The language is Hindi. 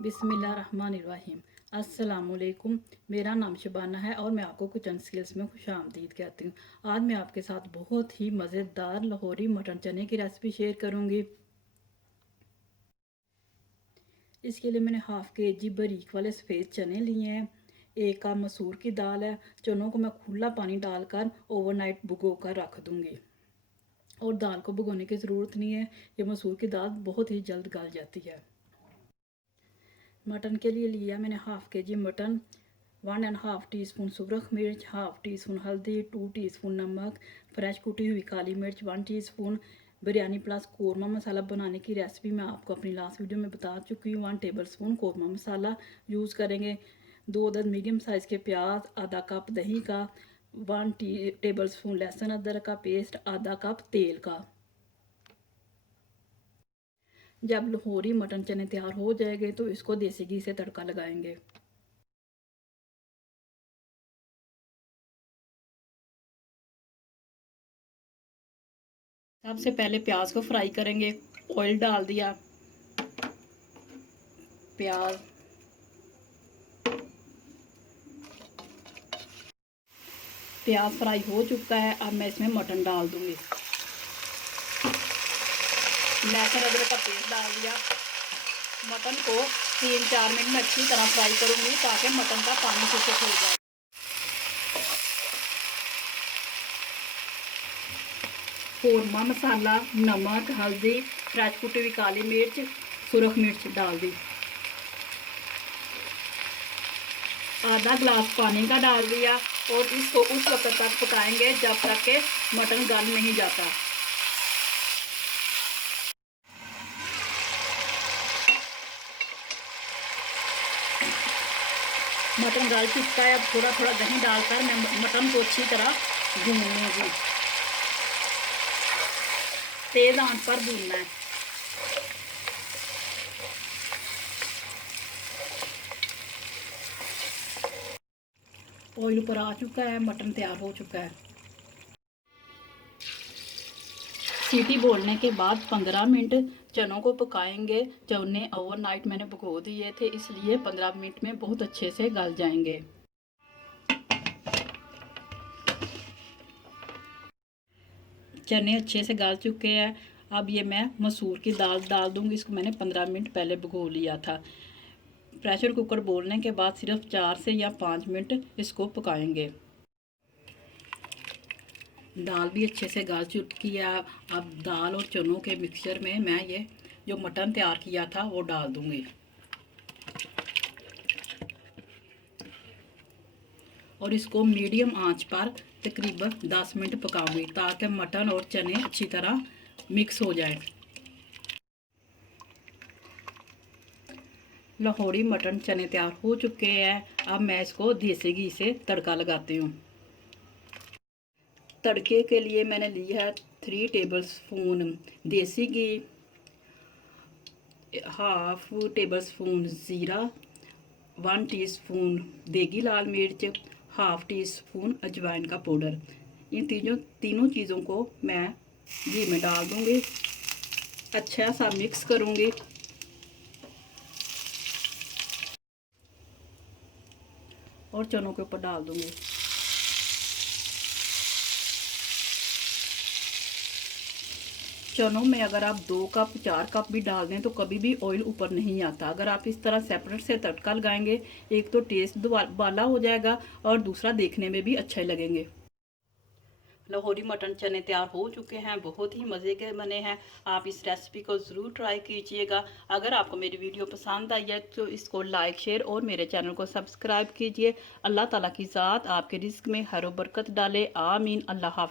बिस्मिल्लाहिर्रहमानिर्रहीम। अस्सलामुअलैकुम। मेरा नाम शबाना है और मैं आपको किचन स्किल्स में खुशामदीद कहती हूँ। आज मैं आपके साथ बहुत ही मज़ेदार लाहौरी मटन चने की रेसिपी शेयर करूँगी। इसके लिए मैंने हाफ़ केजी बारीक वाले सफ़ेद चने लिए हैं। एक कप मसूर की दाल है। चनों को मैं खुला पानी डालकर ओवरनाइट भिगो कर रख दूँगी और दाल को भिगोने की ज़रूरत नहीं है। ये मसूर की दाल बहुत ही जल्द गल जाती है। मटन के लिए लिया मैंने हाफ़ केजी मटन, 1.5 टीस्पून सुरख मिर्च, हाफ़ टी स्पून हल्दी, 2 टीस्पून नमक, फ्रेश कुटी हुई काली मिर्च 1 टीस्पून। बिरयानी प्लस कौरमा मसाला बनाने की रेसिपी मैं आपको अपनी लास्ट वीडियो में बता चुकी हूँ। 1 टेबल स्पून कौरमा मसाला यूज़ करेंगे। 2 अदद मीडियम साइज़ के प्याज, आधा कप दही का, 1 टेबल स्पून लहसुन अदरक का पेस्ट, आधा कप तेल का। जब लाहौरी मटन चने तैयार हो जाएंगे तो इसको देसी घी से तड़का लगाएंगे। सबसे पहले प्याज को फ्राई करेंगे। ऑयल डाल दिया। प्याज फ्राई हो चुका है। अब मैं इसमें मटन डाल दूंगी। लहसुन अदरक का पेस्ट डाल दिया। मटन को 3-4 मिनट में अच्छी तरह फ्राई करूंगी ताकि मटन का पानी सुसक हो जाए। कौरमा मसाला, नमक, हल्दी, फ्रेश कुटी हुई काली मिर्च, सुरख मिर्च डाल दी। आधा ग्लास पानी का डाल दिया और इसको उस वक्त तक पकाएंगे जब तक के मटन गल नहीं जाता। मटन गल चुका है। अब थोड़ा थोड़ा दही डालकर मैं मटन को अच्छी तरह भून लूँगी। तेज़ आंच पर भूनना है। ऑयल ऊपर आ चुका है। मटन तैयार हो चुका है। सीटी बोलने के बाद 15 मिनट चनों को पकाएंगे। चने ओवरनाइट मैंने भिगो दिए थे, इसलिए 15 मिनट में बहुत अच्छे से गल जाएंगे। चने अच्छे से गल चुके हैं। अब ये मैं मसूर की दाल डाल दूंगी। इसको मैंने 15 मिनट पहले भिगो लिया था। प्रेशर कुकर बोलने के बाद सिर्फ 4 से या 5 मिनट इसको पकाएंगे। दाल भी अच्छे से गल चुकी है। अब दाल और चनों के मिक्सचर में मैं ये जो मटन तैयार किया था वो डाल दूंगी और इसको मीडियम आंच पर तकरीबन 10 मिनट पकाऊंगी ताकि मटन और चने अच्छी तरह मिक्स हो जाए। लाहौरी मटन चने तैयार हो चुके हैं। अब मैं इसको देसी घी से तड़का लगाती हूँ। तड़के के लिए मैंने लिया है 3 टेबल स्पून देसी घी, हाफ टेबल स्पून ज़ीरा, 1 टीस्पून देगी लाल मिर्च, हाफ टी स्पून अजवाइन का पाउडर। इन तीनों चीज़ों को मैं घी में डाल दूंगी। अच्छा सा मिक्स करूंगी और चनों के ऊपर डाल दूंगी। चनों में अगर आप 2 कप 4 कप भी डाल दें तो कभी भी ऑयल ऊपर नहीं आता। अगर आप इस तरह सेपरेट से तड़का लगाएंगे, एक तो टेस्ट वाला हो जाएगा और दूसरा देखने में भी अच्छे लगेंगे। लाहौरी मटन चने तैयार हो चुके हैं। बहुत ही मज़े के बने हैं। आप इस रेसिपी को ज़रूर ट्राई कीजिएगा। अगर आपको मेरी वीडियो पसंद आई है तो इसको लाइक शेयर और मेरे चैनल को सब्सक्राइब कीजिए। अल्लाह ताला की ज़ात आपके रिस्क में हर बरकत डाले। आमीन। अल्लाह हाफ़िज़।